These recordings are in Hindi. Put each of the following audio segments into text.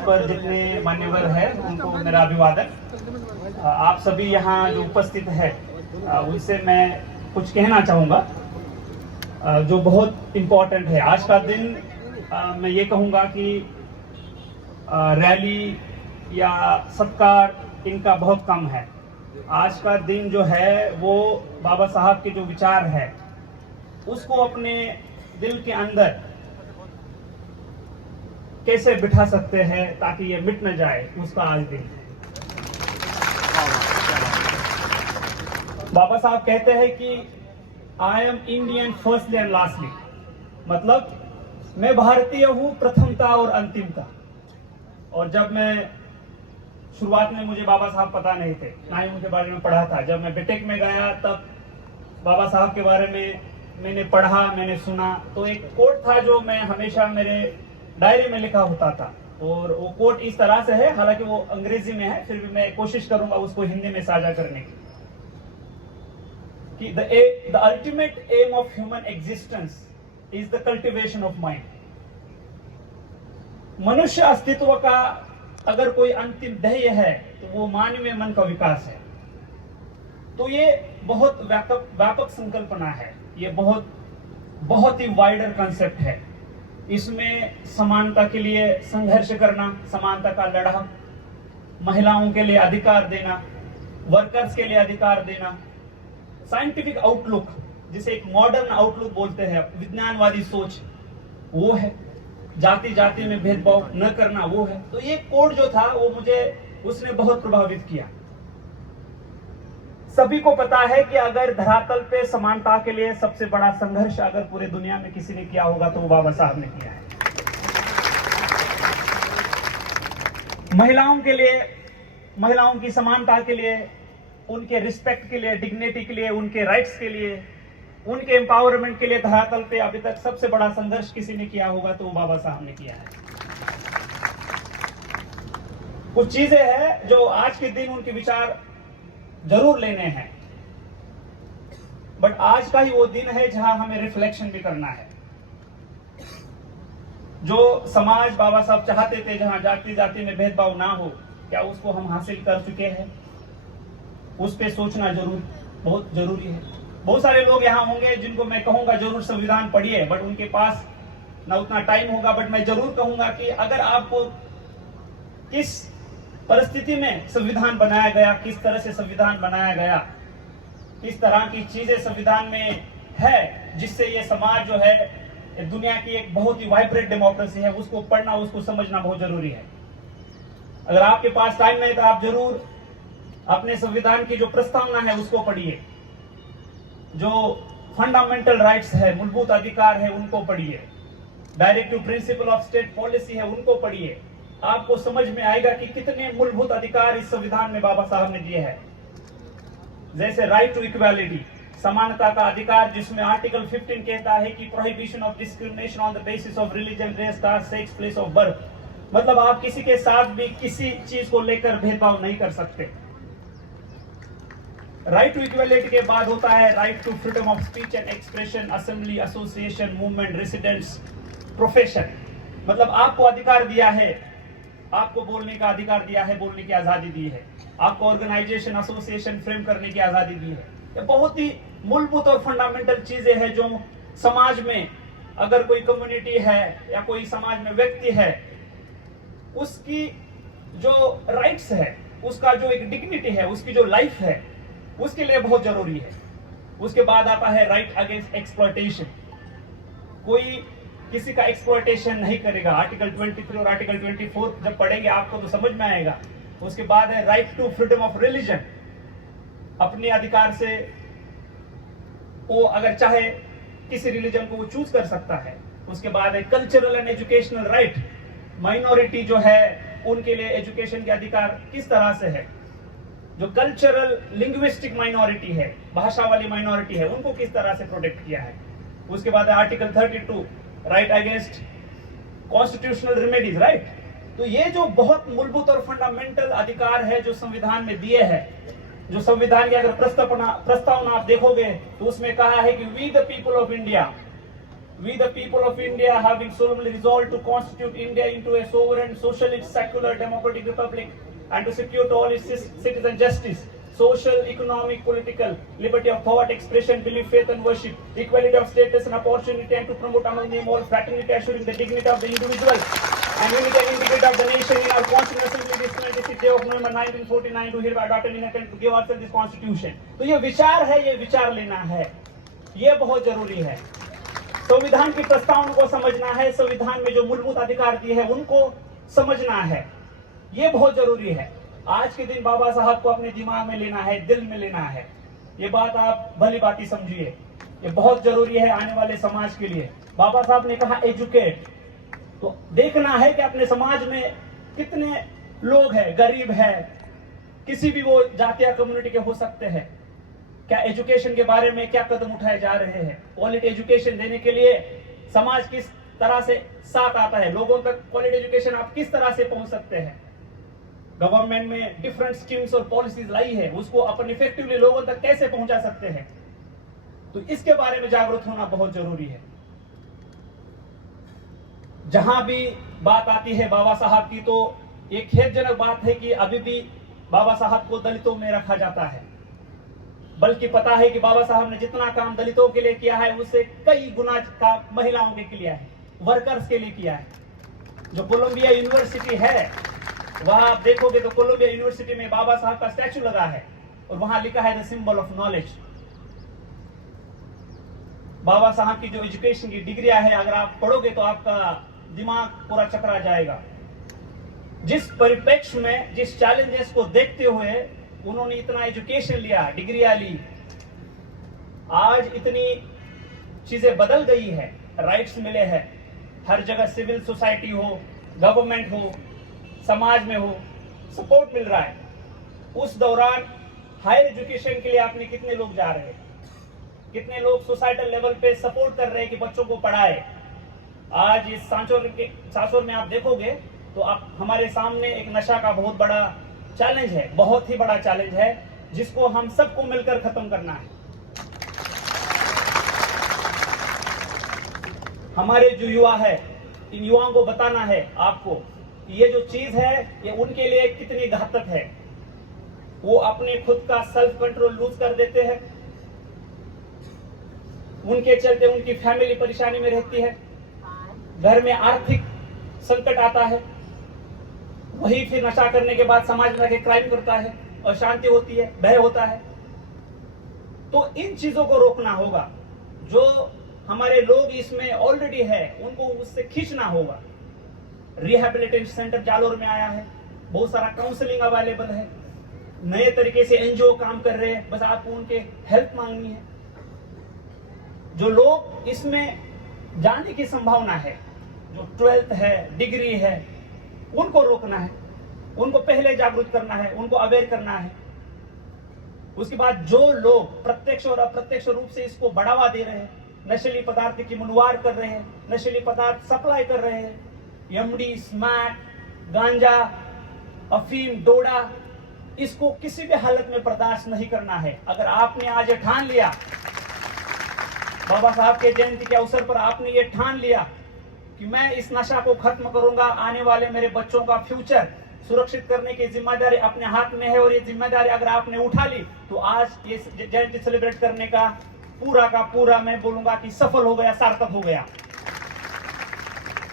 पर जितने मान्यवर हैं उनको मेरा अभिवादन। आप सभी यहाँ जो उपस्थित है उनसे मैं कुछ कहना चाहूँगा जो बहुत इम्पोर्टेंट है। आज का दिन मैं ये कहूँगा कि रैली या सत्कार इनका बहुत कम है। आज का दिन जो है वो बाबा साहब के जो विचार है उसको अपने दिल के अंदर कैसे बिठा सकते हैं ताकि ये मिट न जाए, उसका आज दिन है। बाबा साहब कहते हैं कि I am Indian firstly and lastly, मतलब मैं भारतीय हूं प्रथमता और अंतिमता। और जब मैं शुरुआत में मुझे बाबा साहब पता नहीं थे, ना ही उनके बारे में पढ़ा था। जब मैं बीटेक में गया तब बाबा साहब के बारे में मैंने पढ़ा, मैंने सुना। तो एक कोट था जो मैं हमेशा मेरे डायरी में लिखा होता था, और वो कोट इस तरह से है, हालांकि वो अंग्रेजी में है, फिर भी मैं कोशिश करूंगा उसको हिंदी में साझा करने की। कि the ultimate aim of human existence is the cultivation of mind। मनुष्य अस्तित्व का अगर कोई अंतिम ध्येय है तो वो मानवीय मन का विकास है। तो ये बहुत व्यापक संकल्पना है, ये बहुत ही वाइडर कंसेप्ट है। इसमें समानता के लिए संघर्ष करना, समानता का लड़ा, महिलाओं के लिए अधिकार देना, वर्कर्स के लिए अधिकार देना, साइंटिफिक आउटलुक जिसे एक मॉडर्न आउटलुक बोलते हैं, विज्ञानवादी सोच वो है, जाति जाति में भेदभाव न करना वो है। तो ये कोड जो था वो मुझे उसने बहुत प्रभावित किया। सभी को पता है कि अगर धरातल पे समानता के लिए सबसे बड़ा संघर्ष अगर पूरे दुनिया में किसी ने किया होगा तो वो बाबा साहब ने किया है। महिलाओं के लिए, महिलाओं की समानता के लिए, उनके रिस्पेक्ट के लिए, डिग्निटी के लिए, उनके राइट्स के लिए, उनके एम्पावरमेंट के लिए धरातल पे अभी तक सबसे बड़ा संघर्ष किसी ने किया होगा तो वो बाबा साहब ने किया है। कुछ चीजें हैं जो आज के दिन उनके विचार जरूर लेने हैं, बट आज का ही वो दिन है जहां हमें रिफ्लेक्शन भी करना है। जो समाज बाबा साहब चाहते थे, जहां जाति जाति में भेदभाव ना हो, क्या उसको हम हासिल कर चुके हैं? उस पे सोचना बहुत जरूरी है। बहुत सारे लोग यहाँ होंगे जिनको मैं कहूंगा जरूर संविधान पढ़िए, बट उनके पास ना उतना टाइम होगा। बट मैं जरूर कहूंगा कि अगर आपको किस परिस्थिति में संविधान बनाया गया, किस तरह से संविधान बनाया गया, किस तरह की चीजें संविधान में है जिससे ये समाज जो है दुनिया की एक बहुत ही वाइब्रेंट डेमोक्रेसी है, उसको पढ़ना, उसको समझना बहुत जरूरी है। अगर आपके पास टाइम नहीं तो आप जरूर अपने संविधान की जो प्रस्तावना है उसको पढ़िए, जो फंडामेंटल राइट्स है, मूलभूत अधिकार है, उनको पढ़िए, directive principle of state policy है, उनको पढ़िए। आपको समझ में आएगा कि कितने मूलभूत अधिकार इस संविधान में बाबा साहब ने दिए हैं। जैसे राइट टू इक्वालिटी, समानता का अधिकार, जिसमें आर्टिकल 15 कहता है कि prohibition of discrimination on the basis of religion, race, caste, sex, place of birth, मतलब आप किसी के साथ भी किसी चीज को लेकर भेदभाव नहीं कर सकते। राइट टू इक्वालिटी के बाद होता है right to freedom of speech and expression, assembly, association, movement, residence, profession, मतलब आपको अधिकार दिया है, आपको बोलने का अधिकार दिया है, बोलने की आजादी दी है, आपको ऑर्गेनाइजेशन, एसोसिएशन फ्रेम करने की आजादी दी है। ये बहुत ही मूलभूत और फंडामेंटल चीजें हैं जो समाज में अगर कोई कम्युनिटी है या कोई समाज में व्यक्ति है, उसकी जो राइट्स है, उसका जो एक डिग्निटी है, उसकी जो लाइफ है, उसके लिए बहुत जरूरी है। उसके बाद आता है राइट अगेंस्ट एक्सप्लॉयटेशन, कोई किसी का एक्सप्लॉयटेशन नहीं करेगा। आर्टिकल 23 और आर्टिकल 24 जब पढ़ेंगे आपको तो समझ में आएगा। उसके बाद है right to freedom of religion, अपने अधिकार से वो अगर चाहे किसी रिलीजन को वो चूज कर सकता है। उसके बाद है cultural and educational right, minority जो है उनके लिए एजुकेशन के अधिकार किस तरह से है। जो कल्चरल लिंग्विस्टिक माइनॉरिटी है, भाषा वाली माइनॉरिटी है, उनको किस तरह से प्रोटेक्ट किया है। उसके बाद है article 32 right against constitutional remedies, right. तो ये जो बहुत मूलभूत और फंडामेंटल अधिकार है जो संविधान में दिए हैं, जो संविधान की अगर प्रस्तावना आप देखोगे तो उसमें कहा है कि we the people of India We, the people of India, having solemnly resolved to constitute India into a sovereign, socialist, secular, democratic republic, and to secure to all its citizens justice, social, economic, political, liberty of thought, expression, belief, faith, and worship, equality of status and opportunity, and to promote among them all fraternity, assuring the dignity of the individual and unity and integrity of the nation in our Constitution Assembly this 26th day of November 1949 to hereby adopt and intend to give ourselves this Constitution. तो ये विचार है, ये विचार लेना है, ये बहुत जरूरी है। संविधान की प्रस्तावना को समझना है, संविधान में जो मूलभूत अधिकार दिए हैं उनको समझना है, ये बहुत जरूरी है। आज के दिन बाबा साहब को अपने दिमाग में लेना है, दिल में लेना है। ये बात आप भली बात समझिए, ये बहुत जरूरी है आने वाले समाज के लिए। बाबा साहब ने कहा एजुकेट, तो देखना है कि अपने समाज में कितने लोग हैं, गरीब है, किसी भी वो जाति या कम्युनिटी के हो सकते हैं। क्या एजुकेशन के बारे में क्या कदम उठाए जा रहे हैं? क्वालिटी एजुकेशन देने के लिए समाज किस तरह से साथ आता है, लोगों तक क्वालिटी एजुकेशन आप किस तरह से पहुंच सकते हैं? गवर्नमेंट में डिफरेंट स्कीम्स और पॉलिसीज लाई है, उसको अपन इफेक्टिवली लोगों तक कैसे पहुंचा सकते हैं? तो इसके बारे में जागरूक होना बहुत जरूरी है। जहां भी बात आती है बाबा साहब की, तो एक खेदजनक बात है कि अभी भी बाबा साहब को दलितों में रखा जाता है, बल्कि पता है कि बाबा साहब ने जितना काम दलितों के लिए किया है उससे कई गुना काम महिलाओं के लिए है, वर्कर्स के लिए किया है। जो कोलंबिया यूनिवर्सिटी है, वहां आप देखोगे तो कोलंबिया यूनिवर्सिटी में बाबा साहब का स्टैचू लगा है और वहां लिखा है द सिंबल ऑफ नॉलेज। बाबा साहब की जो एजुकेशन की डिग्रियां है, अगर आप पढ़ोगे तो आपका दिमाग पूरा चकरा जाएगा। जिस परिप्रेक्ष्य में, जिस चैलेंजेस को देखते हुए उन्होंने इतना एजुकेशन लिया, डिग्रियां ली, आज इतनी चीजें बदल गई है, राइट्स मिले हैं, हर जगह सिविल सोसाइटी हो, गवर्नमेंट हो, समाज में हो, सपोर्ट मिल रहा है। उस दौरान हायर एजुकेशन के लिए आपने कितने लोग जा रहे हैं, कितने लोग सोसाइटल लेवल पे सपोर्ट कर रहे हैं कि बच्चों को पढ़ाए? आज इस सांचौर में आप देखोगे तो आप हमारे सामने एक नशा का बहुत बड़ा चैलेंज है, बहुत ही बड़ा चैलेंज है, जिसको हम सबको मिलकर खत्म करना है। हमारे जो युवा है, इन युवाओं को बताना है आपको कि ये जो चीज है ये उनके लिए कितनी घातक है। वो अपने खुद का सेल्फ कंट्रोल लूज कर देते हैं, उनके चलते उनकी फैमिली परेशानी में रहती है, घर में आर्थिक संकट आता है, वही फिर नशा करने के बाद समाज में आके क्राइम करता है, अशांति होती है, भय होता है। तो इन चीजों को रोकना होगा। जो हमारे लोग इसमें ऑलरेडी है उनको उससे खींचना होगा। रिहैबिलिटेशन सेंटर जालोर में आया है, बहुत सारा काउंसलिंग अवेलेबल है, नए तरीके से एनजीओ काम कर रहे हैं, बस आपको उनके हेल्प मांगनी है। जो लोग इसमें जाने की संभावना है, जो 12th है, डिग्री है, उनको रोकना है, उनको पहले जागरूक करना है, उनको अवेयर करना है। उसके बाद जो लोग प्रत्यक्ष और अप्रत्यक्ष रूप से इसको बढ़ावा दे रहे हैं, नशीली पदार्थ की मुनवार कर रहे हैं, नशीली पदार्थ सप्लाई कर रहे हैं, एमडी, स्मैक, गांजा, अफीम, डोडा, इसको किसी भी हालत में बर्दाश्त नहीं करना है। अगर आपने आज ठान लिया, बाबा साहब के जयंती के अवसर पर आपने ये ठान लिया कि मैं इस नशा को खत्म करूंगा, आने वाले मेरे बच्चों का फ्यूचर सुरक्षित करने की जिम्मेदारी अपने हाथ में है, और ये जिम्मेदारी अगर आपने उठा ली तो आज ये जयंती सेलिब्रेट करने का पूरा मैं बोलूंगा कि सफल हो गया, सार्थक हो गया।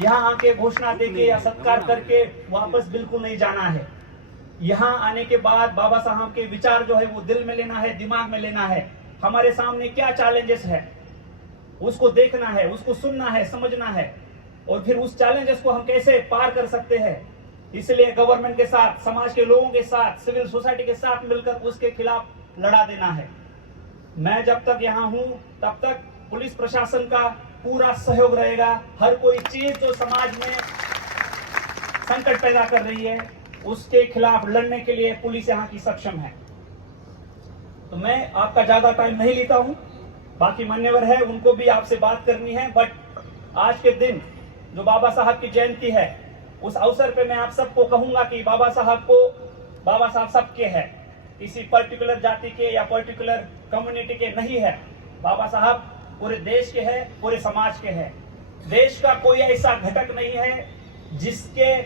यहाँ आके घोषणा देके या सत्कार करके वापस बिल्कुल नहीं जाना है। यहाँ आने के बाद बाबा साहब के विचार जो है वो दिल में लेना है, दिमाग में लेना है। हमारे सामने क्या चैलेंजेस है उसको देखना है, उसको सुनना है, समझना है, और फिर उस चैलेंजेस को हम कैसे पार कर सकते हैं। इसलिए गवर्नमेंट के साथ, समाज के लोगों के साथ, सिविल सोसाइटी के साथ मिलकर उसके खिलाफ लड़ा देना है। मैं जब तक यहाँ हूँ तब तक पुलिस प्रशासन का पूरा सहयोग रहेगा। हर कोई चीज जो समाज में संकट पैदा कर रही है उसके खिलाफ लड़ने के लिए पुलिस यहाँ की सक्षम है। तो मैं आपका ज्यादा टाइम नहीं लेता हूँ, बाकी मान्यवर है उनको भी आपसे बात करनी है। बट आज के दिन जो बाबा साहब की जयंती है, उस अवसर पे मैं आप सबको कहूंगा कि बाबा साहब सबके है, किसी पर्टिकुलर जाति के या पर्टिकुलर कम्युनिटी के नहीं है। बाबा साहब पूरे देश के है, पूरे समाज के है। देश का कोई ऐसा घटक नहीं है जिसके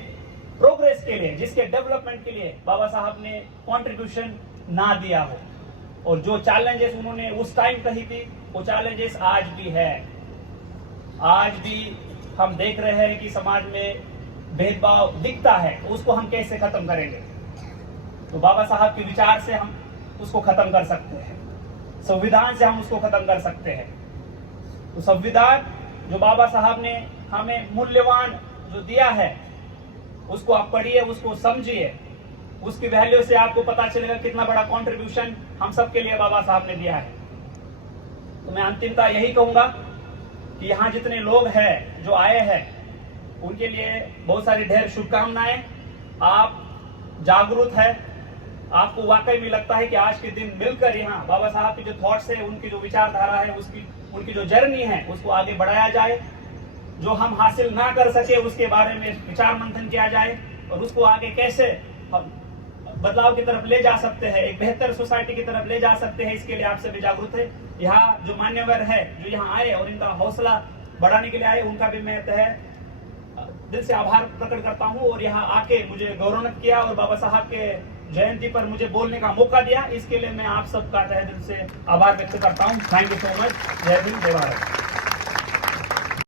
प्रोग्रेस के लिए, जिसके डेवलपमेंट के लिए बाबा साहब ने कंट्रीब्यूशन ना दिया हो। और जो चैलेंजेस उन्होंने उस टाइम कही थी, वो चैलेंजेस आज भी है। आज भी हम देख रहे हैं कि समाज में भेदभाव दिखता है, तो उसको हम कैसे खत्म करेंगे? तो बाबा साहब के विचार से हम उसको खत्म कर सकते हैं, संविधान से हम उसको खत्म कर सकते हैं। तो संविधान जो बाबा साहब ने हमें मूल्यवान जो दिया है, उसको आप पढ़िए, उसको समझिए, उसकी वैल्यू से आपको पता चलेगा कितना बड़ा कंट्रीब्यूशन हम सब के लिए बाबा साहब ने दिया है। तो मैं अंतिमता यही कहूंगा कि यहाँ जितने लोग हैं जो आए हैं, उनके लिए बहुत सारी ढेर शुभकामनाएं। आप जागरूक है, आपको वाकई में लगता है कि आज के दिन मिलकर यहाँ बाबा साहब की जो थॉट्स है, उनकी जो विचारधारा है, उनकी जो जर्नी है, उसको आगे बढ़ाया जाए। जो हम हासिल ना कर सके उसके बारे में विचार मंथन किया जाए और उसको आगे कैसे हम बदलाव की तरफ ले जा सकते हैं, एक बेहतर सोसाइटी की तरफ ले जा सकते हैं, इसके लिए आप सभी जागरूक है। यहाँ जो मान्यवर है जो यहाँ आए और इनका हौसला बढ़ाने के लिए आए, उनका भी मैं दिल से आभार प्रकट करता हूँ। और यहाँ आके मुझे गौरवान्वित किया और बाबा साहब के जयंती पर मुझे बोलने का मौका दिया, इसके लिए मैं आप सबका तहे दिल से आभार व्यक्त करता हूँ। Thank you so much. जय हिंद, जय भारत।